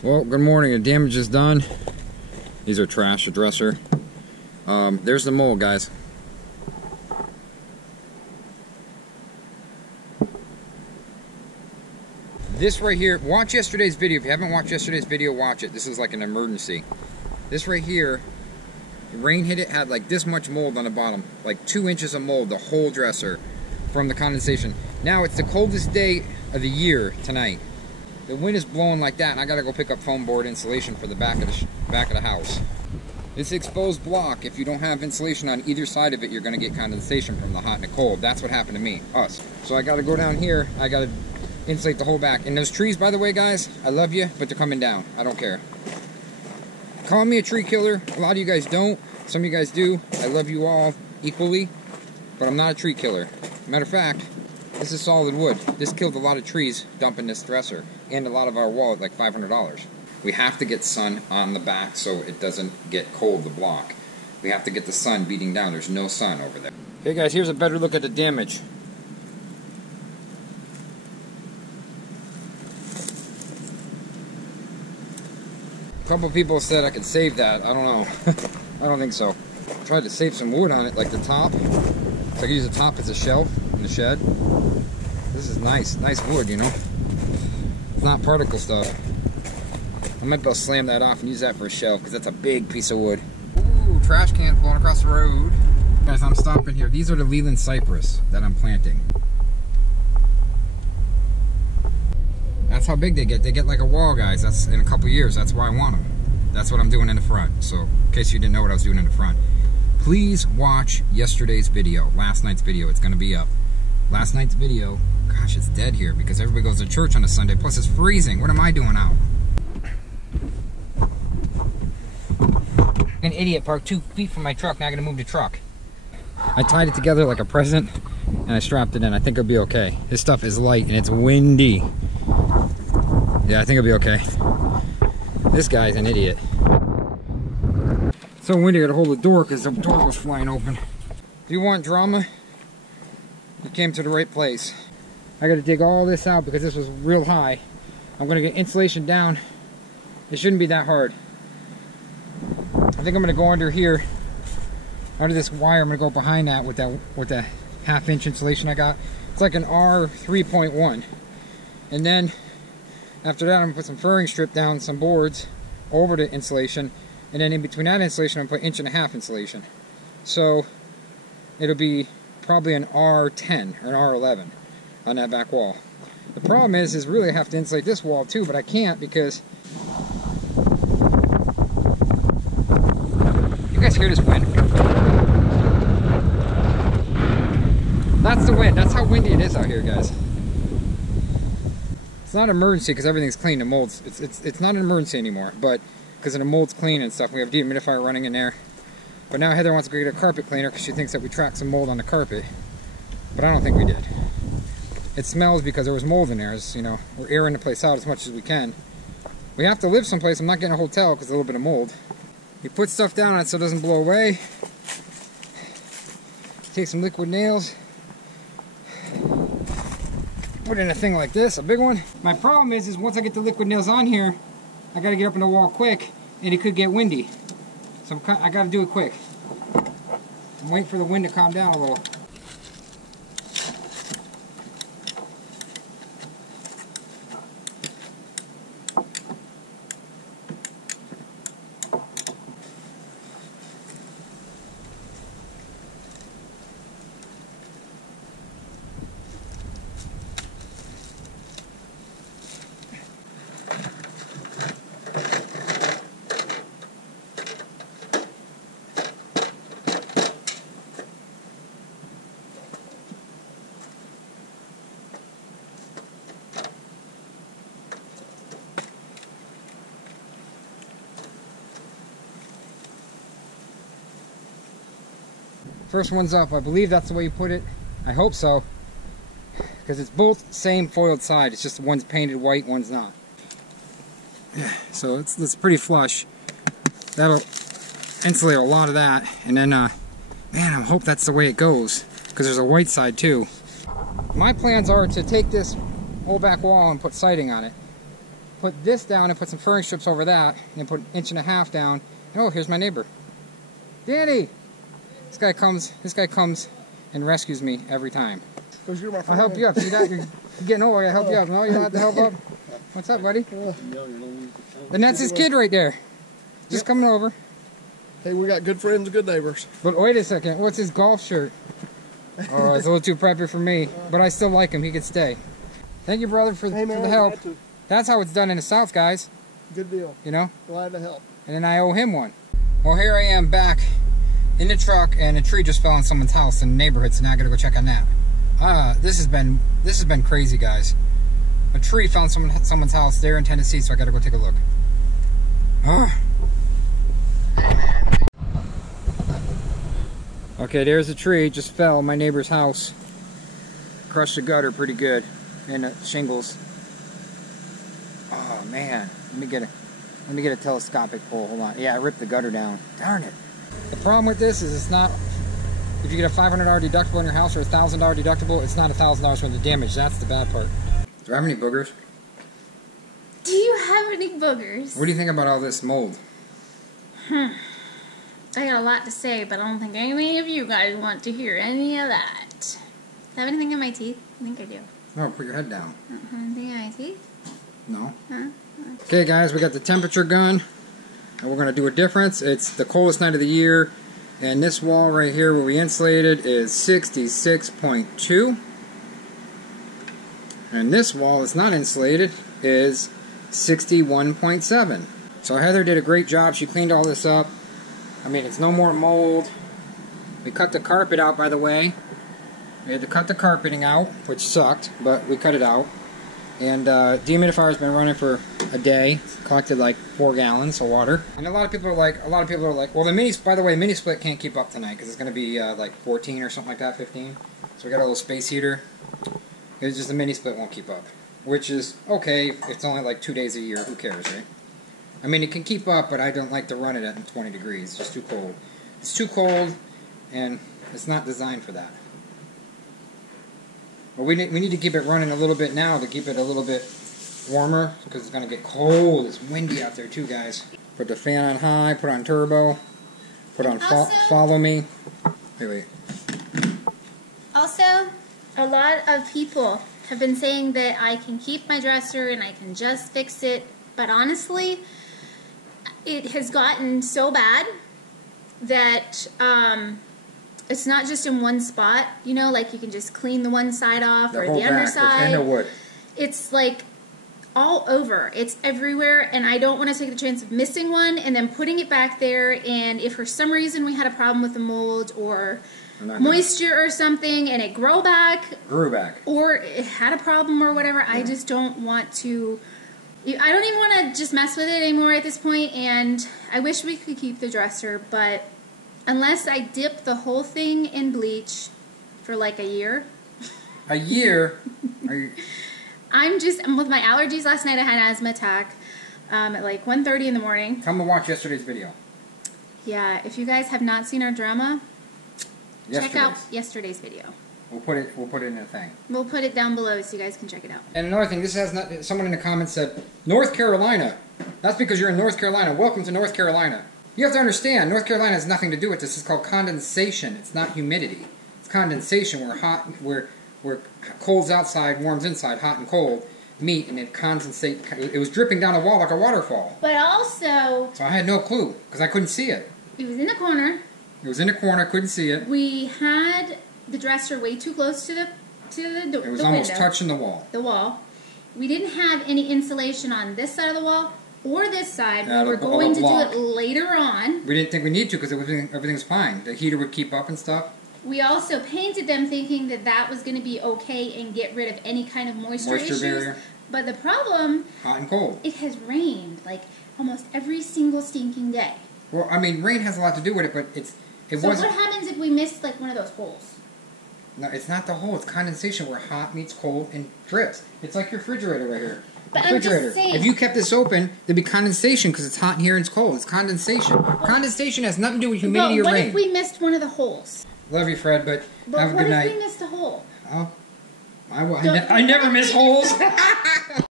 Well, good morning. The damage is done. These are trash, a dresser. There's the mold, guys. This right here, watch yesterday's video. If you haven't watched yesterday's video, watch it. This is like an emergency. This right here, the rain hit it, had like this much mold on the bottom. Like 2 inches of mold, the whole dresser from the condensation. Now, it's the coldest day of the year tonight. The wind is blowing like that, and I gotta go pick up foam board insulation for the back of the house. This exposed block, if you don't have insulation on either side of it, you're gonna get condensation from the hot and the cold. That's what happened to me, us. So I gotta go down here, I gotta insulate the whole back. And those trees, by the way, guys, I love you, but they're coming down. I don't care. Call me a tree killer. A lot of you guys don't. Some of you guys do. I love you all equally, but I'm not a tree killer. Matter of fact, this is solid wood. This killed a lot of trees dumping this dresser, and a lot of our wall at like $500. We have to get sun on the back so it doesn't get cold, the block. We have to get the sun beating down. There's no sun over there. Okay guys, here's a better look at the damage. A couple people said I could save that. I don't know. I don't think so. I tried to save some wood on it, like the top. So I can use the top as a shelf in the shed. This is nice wood, you know. It's not particle stuff. I might be able to slam that off and use that for a shelf, because that's a big piece of wood. Ooh, trash can blowing across the road. Guys, I'm stopping here. These are the Leland cypress that I'm planting. That's how big they get. They get like a wall, guys. That's in a couple years. That's why I want them. That's what I'm doing in the front. So, in case you didn't know what I was doing in the front, please watch yesterday's video, last night's video. It's going to be up. Last night's video, gosh, it's dead here because everybody goes to church on a Sunday. Plus, it's freezing. What am I doing out? An idiot parked 2 feet from my truck. Now I'm going to move the truck. I tied it together like a present, and I strapped it in. I think it'll be okay. This stuff is light, and it's windy. Yeah, I think it'll be okay. This guy's an idiot. It's so windy, I gotta hold the door because the door was flying open. Do you want drama? You came to the right place. I gotta dig all this out because this was real high. I'm gonna get insulation down. It shouldn't be that hard. I think I'm gonna go under here, under this wire. I'm gonna go behind that with the half-inch insulation I got. It's like an R3.1. And then after that, I'm gonna put some furring strip down, some boards over the insulation, and then in between that insulation, I'm gonna put 1.5 inch insulation. So it'll be probably an R10 or an R11 on that back wall. The problem is really I have to insulate this wall too, but I can't because you guys hear this wind? That's the wind. That's how windy it is out here, guys. It's not an emergency because everything's clean. The molds, it's not an emergency anymore, but because the mold's clean and stuff, we have dehumidifier running in there. But now Heather wants to go get a carpet cleaner because she thinks that we tracked some mold on the carpet, but I don't think we did. It smells because there was mold in there. It's, you know, we're airing the place out as much as we can. We have to live someplace. I'm not getting a hotel because of a little bit of mold. You put stuff down on it so it doesn't blow away. Take some liquid nails. Put in a thing like this, a big one. My problem is once I get the liquid nails on here, I gotta get up in the wall quick, and it could get windy. So I gotta do it quick. I'm waiting for the wind to calm down a little. First one's up. I believe that's the way you put it. I hope so. Because it's both same foiled side. It's just one's painted white, one's not. So it's pretty flush. That'll insulate a lot of that. And then, man, I hope that's the way it goes. Because there's a white side too. My plans are to take this whole back wall and put siding on it. put this down and put some furring strips over that, and then put an 1.5 inches down. And oh, here's my neighbor, Danny. This guy comes and rescues me every time. Because you're my friend. I'll help you up. See that? You're getting old. I gotta help you up. No, you don't have to help up. What's up, buddy? And that's his kid right there. Just coming over. Hey, we got good friends, good neighbors. But wait a second. What's his golf shirt? Oh, it's a little too preppy for me. But I still like him. He could stay. Thank you, brother, for the help. That's how it's done in the South, guys. Good deal. You know? Glad to help. And then I owe him one. Well, here I am back in the truck, and a tree just fell on someone's house in the neighborhood, so now I gotta go check on that. This has been crazy, guys. A tree fell on someone's house there in Tennessee, so I gotta go take a look. Okay, there's a tree, just fell, my neighbor's house. Crushed the gutter pretty good, and the shingles. Oh man, let me get a telescopic pole, hold on. Yeah, I ripped the gutter down, darn it. The problem with this is it's not, if you get a $500 deductible on your house or a $1,000 deductible, it's not $1,000 worth of damage, that's the bad part. Do I have any boogers? Do you have any boogers? What do you think about all this mold? I got a lot to say, but I don't think any of you guys want to hear any of that. Do I have anything in my teeth? I think I do. No, put your head down. Anything in my teeth? No. Huh? Okay guys, we got the temperature gun, and we're going to do a difference. It's the coldest night of the year, and this wall right here where we insulated is 66.2. And this wall that's not insulated is 61.7. So Heather did a great job. She cleaned all this up. I mean, it's no more mold. We cut the carpet out, by the way. We had to cut the carpeting out, which sucked, but we cut it out. And dehumidifier's been running for a day. Collected like 4 gallons of water. And a lot of people are like, well, the mini, by the way, mini split can't keep up tonight because it's going to be like 14 or something like that, 15. So we got a little space heater. It's just the mini split won't keep up, which is okay. It's only like 2 days a year. Who cares, right? I mean, it can keep up, but I don't like to run it at 20 degrees. It's just too cold. It's too cold, and it's not designed for that. But we need to keep it running a little bit now to keep it a little bit warmer, because it's going to get cold. It's windy out there too, guys. Put the fan on high, put on turbo, put on follow me. Wait. Also, a lot of people have been saying that I can keep my dresser and I can just fix it, but honestly, it has gotten so bad that it's not just in one spot, you know, like you can just clean the one side off or the underside. It's in the wood. It's like all over. It's everywhere, and I don't want to take the chance of missing one and then putting it back there, and if for some reason we had a problem with the mold or moisture or something and it grew back, or it had a problem or whatever, I just don't want to. I don't even want to just mess with it anymore at this point, and I wish we could keep the dresser, but unless I dip the whole thing in bleach for like a year. A year? I'm with my allergies last night. I had an asthma attack at like 1:30 in the morning. Come and watch yesterday's video. Yeah, if you guys have not seen our drama, check out yesterday's video. We'll put it in a thing. We'll put it down below so you guys can check it out. And another thing, this has not. Someone in the comments said, North Carolina. That's because you're in North Carolina. Welcome to North Carolina. You have to understand, North Carolina has nothing to do with this. It's called condensation. It's not humidity. It's condensation, where cold's outside, warm's inside, hot and cold meet, and it condensates. It was dripping down a wall like a waterfall. But also, so I had no clue because I couldn't see it. It was in the corner. It was in the corner. Couldn't see it. We had the dresser way too close to the It was almost touching the wall. The wall. We didn't have any insulation on this side of the wall or this side. We were going to do it later on. We didn't think we need to because everything's fine. The heater would keep up and stuff. We also painted them thinking that that was going to be okay and get rid of any kind of moisture issues. Barrier. But the problem, hot and cold. It has rained like almost every single stinking day. Well, I mean, rain has a lot to do with it, but it so wasn't. So what happens if we missed like one of those holes? No, it's not the hole. It's condensation where hot meets cold and drips. It's like your refrigerator right here. But I'm just saying. If you kept this open, there'd be condensation because it's hot in here and it's cold. It's condensation. Condensation has nothing to do with humidity or rain. What if we missed one of the holes? Love you, Fred, but have a good night. What if we missed a hole? Oh, I never miss holes.